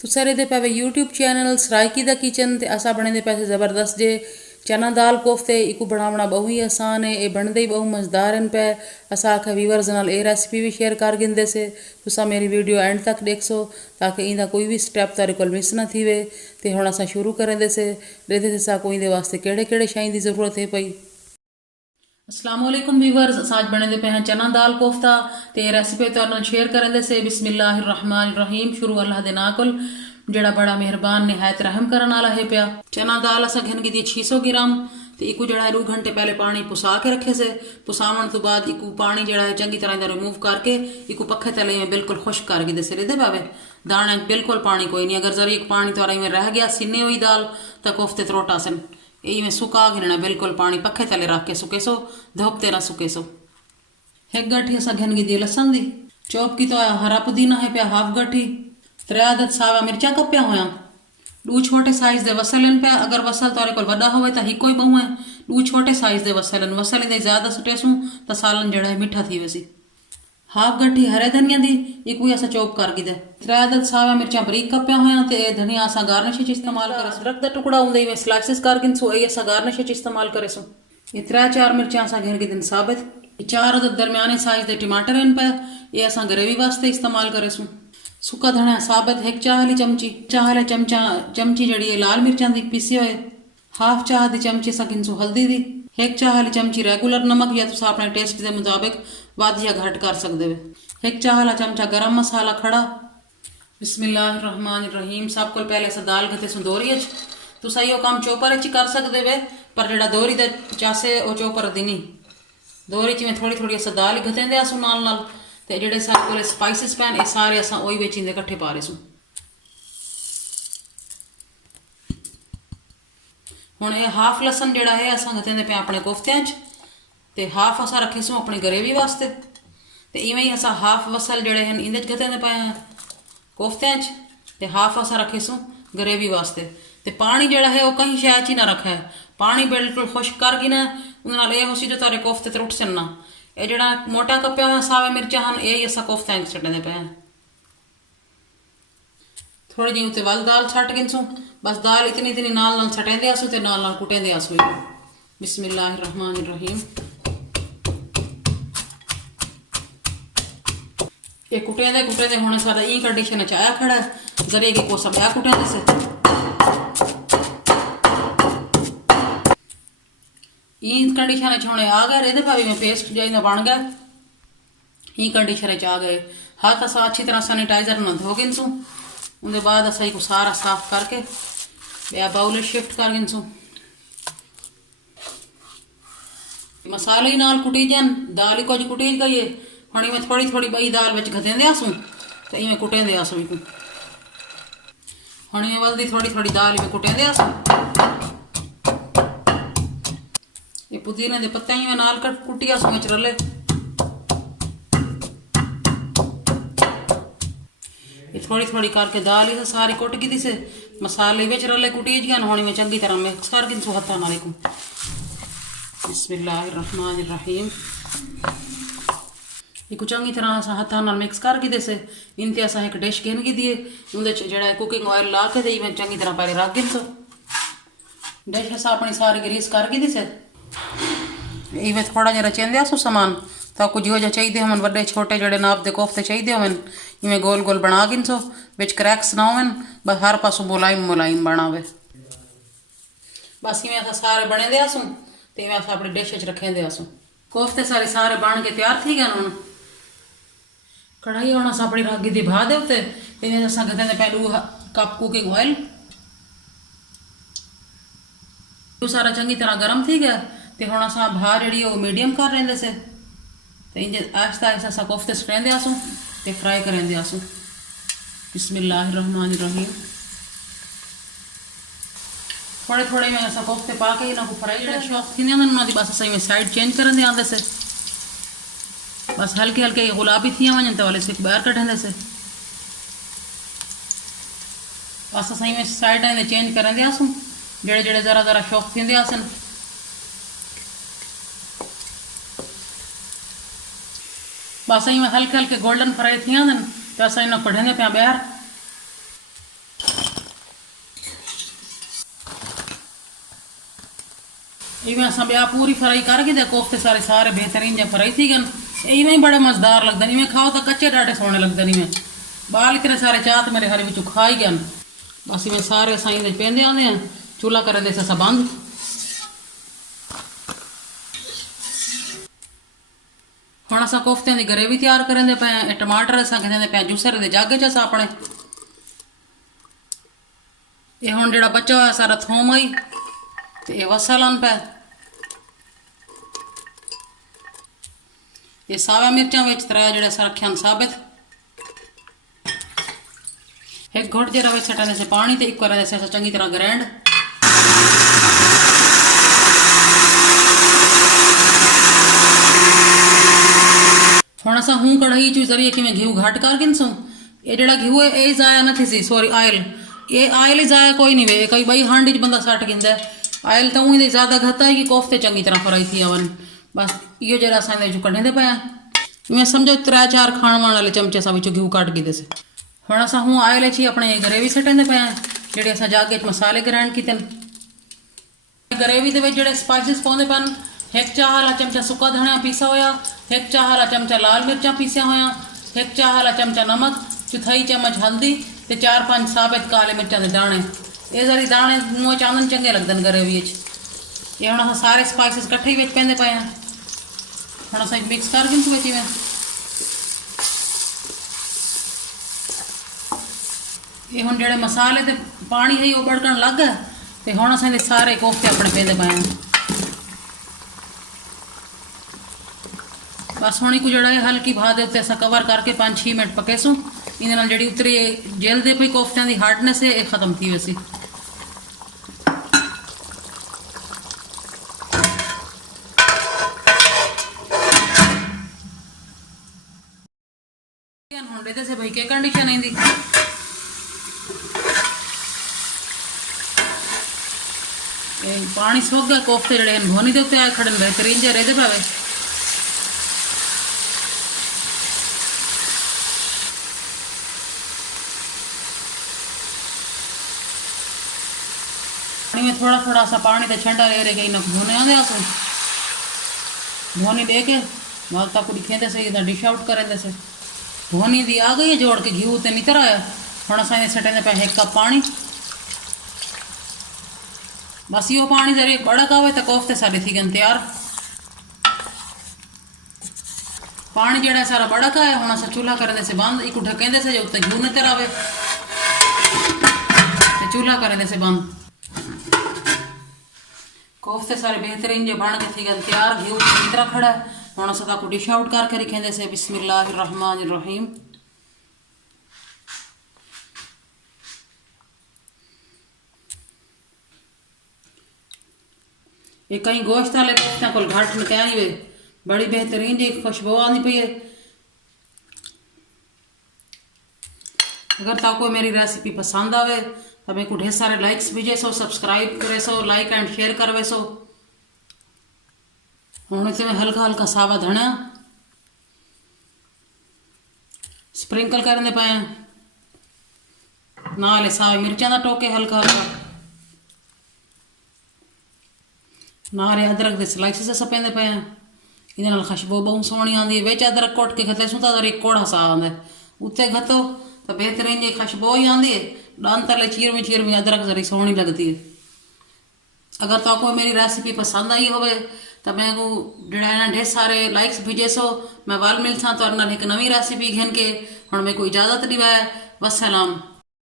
तुसां ॾिसंदे पिया YouTube channel Saraiki दा kitchen ते असां बणाईंदे पियासीं ज़बरदस्त जे चना दाल कोफ्ते इकू बनावना बहुत ही आसान है। ये बनते ही बहुत मज़ेदार हैं पे। असां आखे व्यूवर्स नाल ये रेसिपी भी शेयर कर गिंदे से। तुसां मेरी वीडियो एंड तक देखसो ताकि इंदा कोई भी स्टैप तारे कोल मिस ना थी वे। ते हुण असां शुरू करेंदे से ॾिसंदे से असां को इंदे वास्ते केड़े केड़े शयुनि दी ज़रूरत है पई। अस्सलाम वालेकुम व्यूवर्स, असां अज बणाईंदे पे हैं चना दाल कोफ्ता ते रेसिपी तुहाडे नाल शेयर करेंदे से। बिस्मिल्लाहिर रहमानिर रहीम। शुरू अल्लाह दे नां कोल जड़ा बड़ा मेहरबान निहायत रहम करन वाला है पिया। चना दाल असां घिन गी 600 ग्राम ते इकू जड़ा 2 घंटे पहले पानी पुसा के रखे से। पुसावन तो बाद इकू पानी जड़ा है चंगी तरह रिमूव करके इकू पखे तले में बिल्कुल खुश्क कर गिदे से दे पावे। दाने बिल्कुल पानी कोई नहीं। अगर जरी एक पानी तो में रह गया सिने हुई दाल तो कोफ्ते त्रोटा सन यही में सुका गिनना बिल्कुल पानी पखे तले रख के सुके सो धोपते ना सुके सो। एक गठी असां घिन गी दी लसन दी चौप की तो हरा पुदीना है पिया हाफ गठी 3 अदद सावा मिर्चा कपिया होया 2 छोटे साइज दे वसल पे। अगर वसल तारे को वड्डा होवे तो हिको ही बहु है 2 छोटे साइज दे वसल वसल इंदे ज़्यादा सुटेसूं तो सालन जड़ा है मिठा थी वैसी। हाफ गठी हरे धनिया दी एक भी असां चॉप कर गिदे 3 अदद सावा मिर्चा बरीक कपिया होया ते धनिया असां गार्निश च इस्तेमाल करे। अदरक दा टुकड़ा हुंदे में स्लाइसेस कर गिन सो असां गार्निश च इस्तेमाल करे सो। ये 3-4 मिर्चा असां घिन गिदन साबित 4 अदद दरमियाने साइज दे टमाटर इन पे ये असां ग्रेवी वास्ते इस्तेमाल करे सो। सुका धनिया साबित 1 चाह वाली चमची जड़ी लाल मिर्चां दी पीसी होए। हाफ चाह दी चमची असां गिन सो हल्दी दी 1 चाह वाली चमची रेगुलर नमक या तुम अपने टेस्ट के मुताबिक वध या घट कर सकते हो। 1 चाह वाला चमचा गरम मसाला खड़ा। बिस्मिल्लाहिर रहमानिर रहीम। सब को पहले अस दाल गते सो दोरी तुसा यो काम चोपर च कर सकते वे पर जड़ा दोरी दा चासे वो चोपर दी नहीं दोरी च में थोड़ी थोड़ी अस दाल ही गतेंदे आसू नाल ते जेड़े सारे कोले स्पाइसेस पैन ये सारे असां ओही विच इंदे इकट्ठे पा रहे सू। हुण ये हाफ लसन जड़ा है असां गतेंदे पे अपने कोफ्तियां च ते हाफ असां रखे सू अपनी ग्रेवी वास्ते ते इवें ही असां हाफ वसल जड़े हैं इंदे च गतेंदे पे कोफ्तियां च ते हाफ असां रखे सू ग्रेवी वास्ते। ते पानी जड़ा है वो कहीं शायद च ही ना रखा है पानी बिल्कुल खुश्क कर गिना उहदे नाल ये होसी जो तारे कोफ्ते त्रुट सन ना। ये जड़ा मोटा कपिया हुआ सावे मिर्चा हैं यही असां कोफ्ते छड्डने पे थोड़ी जी उत्ते वल दाल छट गिनसूँ बस दाल इतनी इतनी नाल छटेंदे आसूँ ते नाल कुटेंदे आसूँ। बिस्मिल्लाहिर रहमानिर रहीम। ये कुटेंदे होने सारा ई कंडीशन च आया खड़ा है जरे कि कोसा ब्याह कुटेंदे से ई कंडीशन होने आ गए रेदे भाभी में पेस्ट जाइंदा बन गया ई कंडीशन आ गए। हाथ असा अच्छी तरह सैनिटाइजर ना धो गिनसूँ उनके बाद असा को सारा साफ करके ब्याह बाउल शिफ्ट कर गिनसूँ। मसाले नाल कुटी जान दाल ही कुछ कुटी गई है हणी में थोड़ी थोड़ी बई दाल विच गतेंदे आसूँ तो इवें कुटेंदे आसूँ हणी में वलदी थोड़ी थोड़ी दाल इवें कुटेंदे आसूँ। ये पुदीने दे पत्ते इवें नाल कुटी आसूँ विच रले ये थोड़ी थोड़ी करके दाल ही सारी कुट गी से मसाले विच रले कुटी गए हणी में चंगी तरह मिक्स कर गिन सो हत्थां नाल को। बिस्मिल्लाहिर रहमानिर रहीम। एक चंगी तरह अस हथा नाल मिक्स कर गिदे से इनते अस एक डिश गिन गी दिए उनदे जड़ा कुकिंग ऑयल ला के इवें चंगी तरह पहले रख गिन सो डिश अस अपनी सारी ग्रीस कर गिदी से इवें थोड़ा जरा चेंदे आसो सामान ताकि जो जो चाहिए हमन वड्डे छोटे जड़े नाप दे कोफ्ते चाहिए होवन इवें गोल गोल बना गिन सो विच क्रैक्स ना होवन बस हर पासों मुलायम मुलायम बनावे। बस इवें अस सारे बने दे आसूँ तो इवें अस अपनी डिश च रखें दे आसूँ। कोफ्ते सारे बन के तैयार थी गए हुण कढ़ाई हम अस अपनी रख दी भा दे उत्ते इवें अस गते पहलू कप कुकिंग ऑयल सारा चंगी तरह गर्म थी गया तो हम अस भा जी मीडियम कर लेंदे से तो इंजे आहिस्ता आहिस्ता अस कोफ्ते सुटेंदे आसूँ तो फ्राई करेंदे आसूँ। बिस्मिल्लाहिर रहमानिर रहीम। थोड़े थोड़े में अस कोफ्ते पा के इन्हों को फ्राई जो शौक थी उन्होंने बस अस इवें साइड चेंज करेंदे आंदे से बस हल्के हल्के गुलाबी थी वजन तो वाले से बाहर कटेंदे से बस अस इवें साइड चेंज करेंदे आसूँ जड़े जड़े ज़रा ज़रा शौक थींदे आसन। बस इवें हल्के हल्के गोल्डन फ्राई थी तो अस इन्हों कढ़ेंदे पिया बाहर इवें असां ॿिया पूरी फ्राई करके ते कोफ्ते सारे सारे बेहतरीन जा फ्राई थी गए। इवें ही बड़े मज़ेदार लगते हैं। इवें खाओ तो कच्चे ॾाढे सोहने लगते हैं। इवें बाल इतने सारे चात मेरे हरे विचों खा ही गए। बस इवें सारे असां इवें पेंदे आंदे हैं। चूल्हा कर दे असां बंद। हुण असां कोफ्तियां दी ग्रेवी तैयार करेंदे पे हैं। टमाटर असां कहंदे पे जूसर दे जागे च असां अपने ये हुण जिहड़ा बचा होया सारा थोम आई ते ये वसल आन पे ये सावा मिर्चां विच त्रै जिहड़े असां रखे साबित एक घुट जरा विच छटने से पानी ते एक करे से चंगी तरह ग्राइंड। हुण असां हूँ कढ़ाई जो जरिए कि घी घट कर गिनसूं। ये जड़ा घी है ये ज़ाया न थी सॉरी ऑयल ये ऑयल ही ज़ाया कोई नहीं वे कई बई हांडी बंदा सट गिंदा ऑयल तो उही ज़्यादा घट है कि कोफ्ते चंगी तरह फ्राई थी वन। बस यो जरा असां जो कढ़े पे मैं समझो 3-4 खाण वाले चमचे असां विचों घी कट कीते से। हुण असां हूँ ऑयल ची अपने ग्रेवी सटेंदे पे जेडे असां जागे मसाले ग्राइंड कीते ग्रेवी दे विच जेडे स्पाइसिस पौंदे पन। एक चाह वाला चमचा सुक्का धनिया पीसा होया, एक चाह वाला चमचा लाल मिर्चा पीसिया होया, एक चाह वाला चमचा नमक, 1/4 चम्मच हल्दी ते 4-5 साबित काले मिर्चा के दाने। ये जरी दाने मुँह चांदन चंगे लगते हैं ग्रेवी। ये हम सारे स्पाइसिस कट्ठे ही पेंदे पे हैं। हम अस मिक्स कर गिनसू में ये हम जेडे मसाले ते पानी है वो बड़कन लग गए तो हम अस सारे कोफ्ते अपने पेंदे पे हैं। बस हुणी को जड़ा हल्की भाव के उत्ते कवर करके 5-6 मिनट पकेसूँ। इन जी उतरी जलते पई कोफ्तियां की हार्डनेस है ये खत्म थी वैसी। हुण से भाई के कंडीशन इंदी पानी सुक गया कोफ्ते जड़े भोनी के उत्ते आए खड़े बेहतरीन जे रेदे पावे। में थोड़ा थोड़ा सा पानी तो छंडा ले रहे कहीं ना भुने आंदे आसो भोनी दे के बाल तक दिखेंदे से इधर डिश आउट करेंदे से भोनी दी आ गई है जोड़ के घी उते नितर आया। हुण असां सटेंदे पे 1 कप पानी। बस यो पानी जरिए कड़क आवे तो कोफ्ते सारे थी गए तैयार। पानी जेड़ा सारा बड़क आया हुण असां चूल्हा करेंदे से बंद। एक ढकेंदे से जो उत्ते घी नितर आवे ते चूल्हा करेंदे से बंद। कोफ्ते सारे बेहतरीन जो बन के थी गए तैयार। घी पूरी तरह खड़ा है। हम अस डिश आउट करके रखेंदे से बिस्मिल्लाहिर्रहमानिर्रहीम। ये कई गोश्त वाले कोफ्तियां को घट में क्या वे बड़ी बेहतरीन जी खुशबू आनी पई है। अगर ताको मेरी रेसिपी पसंद आवे तो मेरे को ढेर सारे लाइक्स भेजे सो, सब्सक्राइब करे सो, लाइक एंड शेयर करवे सो। हूँ इसमें हल्का हल्का सावा धनिया स्प्रिंकल करने पे नाले सावे मिर्चा का टोके हल्का हल्का नाले अदरक के स्लाइसिस अस पेंदे पे ये खुशबू बहुत सोहनी आती है। बिच अदरक कोट के खते सुता एक कोड़ा सा आंदा उत्ते खतो तो बेहतरीन जी खुशबू ही आती है। डान तले चीर में अदरक जरी सोहनी लगती है। अगर तो आपको मेरी रेसिपी पसंद आई हो तो मैं को जड़ा ढेर सारे लाइक्स भेजे सो। मैं वाल मिल था तो एक नवी रेसिपी घेन के हम मेरे को इजाज़त दिवाए। वसलाम।